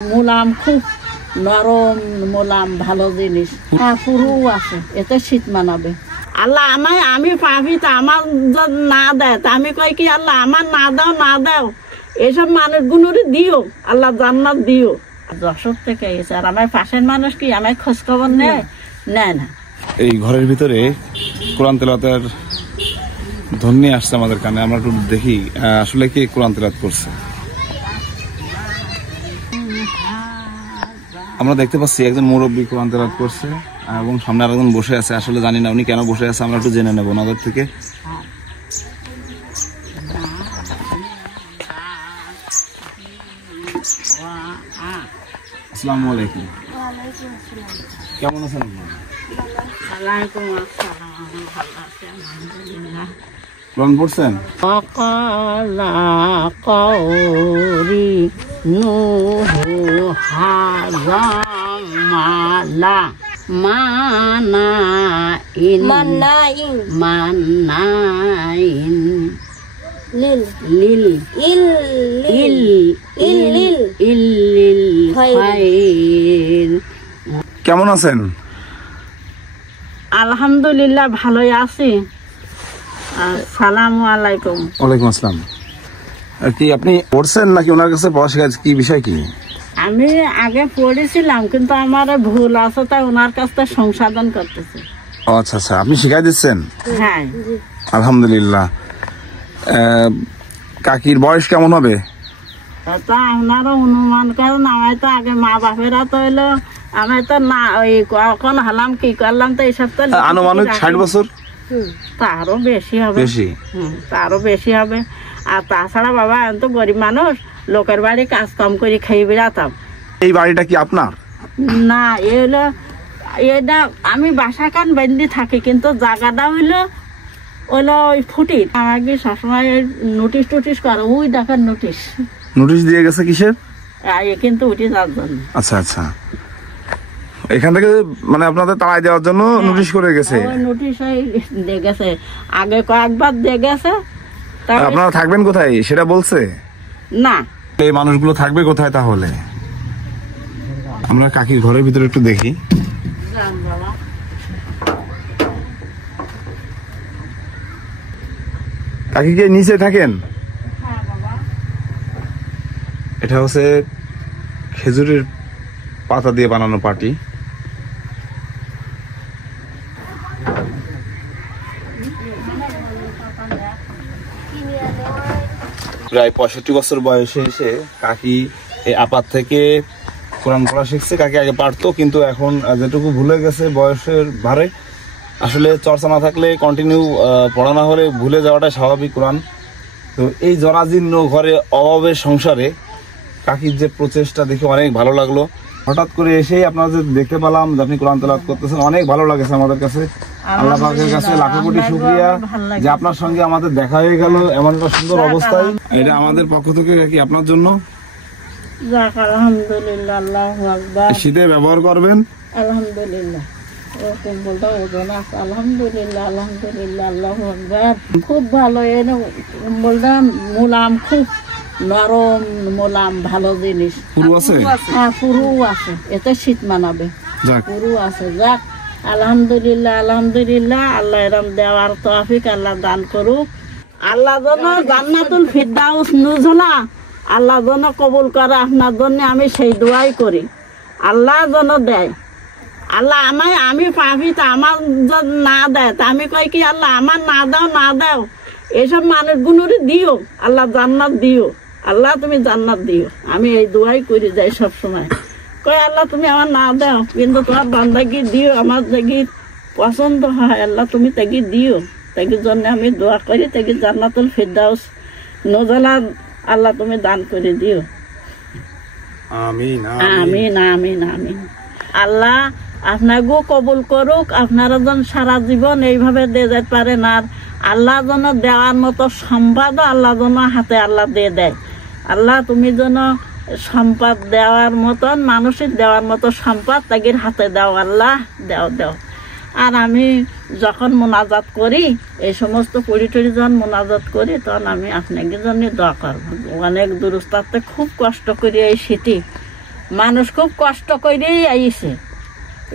মুলাম খুব নরম মুলাম ভালো জিনিস। পুরু আছে, এতে শীত মানাবে। আল্লাহ আমায় আমি পাবি তা আমার না দেয় তা আমি কই কি আল্লাহ আমার না দাও এসব মানুষগুলোরই দিও, আল্লাহ জান্নাত দিও। যশোর থেকে এসে আর আমার পাশের মানুষ কি আমার খোঁজ খবর নেয় না। এই ঘরের ভিতরে কোরআন তেলাওয়াতের ধ্বনি আসছে আমাদের কানে, আমরা একটু দেখি আসলে কি কোরআন তেলাওয়াত করছে। আমরা দেখতে পাচ্ছি একজন মুরব্বী কোরআন তেলাওয়াত করছে এবং সামনে আরেকজন বসে আছে। আসলে জানি না উনি কেন বসে আছে, আমরা একটু জেনে নেবো ওনাদের থেকে। আসসালামু আলাইকুম। কেমন আছেন আপনারা? কোরআন পড়ছেন? কেমন আছেন? আলহামদুলিল্লাহ ভালোই আছি। আসসালামু আলাইকুম। ওয়ালাইকুম আসসালাম। কি আপনি পড়ছেন নাকি ওনার কাছে পড়া শেখার কি বিষয় কি? আমি আগে পড়েছিলাম কিন্তু আমার ভুল আছে তাই ওনার কাছ থেকে সংশোধন করতেছি। আচ্ছা আচ্ছা, আপনি শিখাই দিচ্ছেন? হ্যাঁ আলহামদুলিল্লাহ। কাকির বয়স কেমন হবে? তা আপনারা অনুমান করেন। আমার তো আগে মা বাপেরা তো হইলো, আমি তো না ওই কখন হলাম কি করলাম তো এইসব তো আনুমানিক 60 বছর। তারও বেশি হবে। তারও বেশি হবে। আর তাছাড়া বাবা আমি তো গরিব মানুষ, লোকের বাড়ি কাজ কাম করে খেয়ে বেড়াতাম। এই বাড়িটা কি আপনার? না, এটা আমি বাসা কান বেঁধে থাকি কিন্তু জায়গাটা হইলো ওই ফুটির। আমাকে সবসময় নোটিশ টোটিস করে, ওই দেখার নোটিশ দিয়ে গেছে কিসের? কিন্তু উঠে যাওয়ার জন্য। আচ্ছা আচ্ছা, এখান থেকে মানে আপনাদের তাড়াই দেওয়ার জন্য নোটিশ করে গেছে? নোটিশ দিয়ে গেছে, আগে কয়েকবার দিয়ে গেছে। আপনারা থাকবেন কোথায় সেটা বলছে না? এই মানুষগুলো থাকবে কোথায় তাহলে? আমরা কাকির ঘরের ভিতরে একটু দেখি। কাকি কি নিচে থাকেন? এটা হচ্ছে খেজুরের পাতা দিয়ে বানানো পাটি। প্রায় 65 বছর বয়সে এসে কাকি এই আপাত থেকে কোরআন পড়া শিখছে। কাকি আগে পারতো কিন্তু এখন যেটুকু ভুলে গেছে বয়সের ভারে। আসলে চর্চা না থাকলে কন্টিনিউ পড়া না হলে ভুলে যাওয়াটা স্বাভাবিক কোরআন। তো এই জরাজীর্ণ ঘরে অভাবের সংসারে কাকির যে প্রচেষ্টা দেখে অনেক ভালো লাগলো। হঠাৎ করে এসেই আপনারা যে দেখতে পেলাম যে আপনি কোরআন তেলাওয়াত করতেছেন, অনেক ভালো লাগেছে আমাদের কাছে। আল্লাহ পাকের কাছে লাখো কোটি শুকরিয়া যে আপনার সঙ্গে আমাদের দেখা হয়ে গেল এমন একটা সুন্দর অবস্থায়। এটা আমাদের পক্ষ থেকে কি আপনার জন্য আলহামদুলিল্লাহ। আল্লাহু আকবার। শীতে ব্যবহার করবেন। আলহামদুলিল্লাহ। আলহামদুলিল্লাহ আলহামদুলিল্লাহ আল্লাহু আকবার। খুব ভালো। বললাম মুলাম খুব নরম মুলাম ভালো জিনিস। পুরু আছে? হ্যাঁ পুরু আছে, এতে শীত মানাবে। পুরু আছে। যাক আলহামদুলিল্লাহ আলহামদুলিল্লাহ। আল্লাহ এরম দেওয়ার তৌফিক আল্লাহ দান করুক। আল্লাহ যেন জান্নাতুল ফিরদাউস নুজুলা আল্লাহ যেন কবুল করে আপনার জন্য আমি সেই দোয়াই করি। আল্লাহ যেন দেয়। আল্লাহ আমি পাবি তা আমার না দেয় তা আমি কই কি আল্লাহ আমার না দাও এসব মানুষগুলোরই দিও, আল্লাহ জান্নাত দিও। আল্লাহ তুমি জান্নাত দিও। আমি এই দোয়াই করে যাই সব সময়। কই আল্লাহ তুমি আমার না দাও কিন্তু তোমার বান্দাকে দিও, আমার দেখি পছন্দ হয় আল্লাহ তুমি তাকে দিও। তাকে জন্য আমি দোয়া করি তাকে জান্নাতুল ফিরদাউস নজলা আল্লাহ তুমি দান করে দিও। আমিন আমিন আমিন আমিন। আল্লাহ আপনাকেও কবুল করুক। আপনারা যেন সারা জীবন এইভাবে দিয়ে যেতে পারেন। আর আল্লাহ যেন দেওয়ার মতো সম্পদও আল্লাহ যেন হাতে আল্লাহ দিয়ে দেয়। আল্লাহ তুমি যেন সম্পদ দেওয়ার মতন মানুষের দেওয়ার মতো সম্পদ তাদের হাতে দাও আল্লাহ, দাও। আর আমি যখন মোনাজাত করি এই সমস্ত পরিটরি যখন মোনাজাত করি তখন আমি আপনাকে জন্য দোয়া করবো। অনেক দূরস্থাতে খুব কষ্ট করি এই শীতে মানুষ খুব কষ্ট করেই আইছে,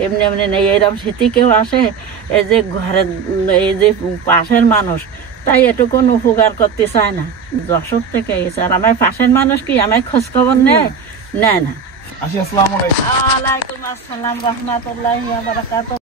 এমনি এমনি নেই। এরকম স্মৃতি কেউ আসে, এই যে ঘরের এই যে পাশের মানুষ, তাই এটুকুন উপকার করতে চায় না। যশোর থেকে এসে আর আমার পাশের মানুষ কি আমার খোঁজ খবর নেয় না। আসি, আসসালামু আলাইকুম। ওয়ালাইকুম আসসালাম রহমতুল্লাহি ওয়া বারাকাতুহু।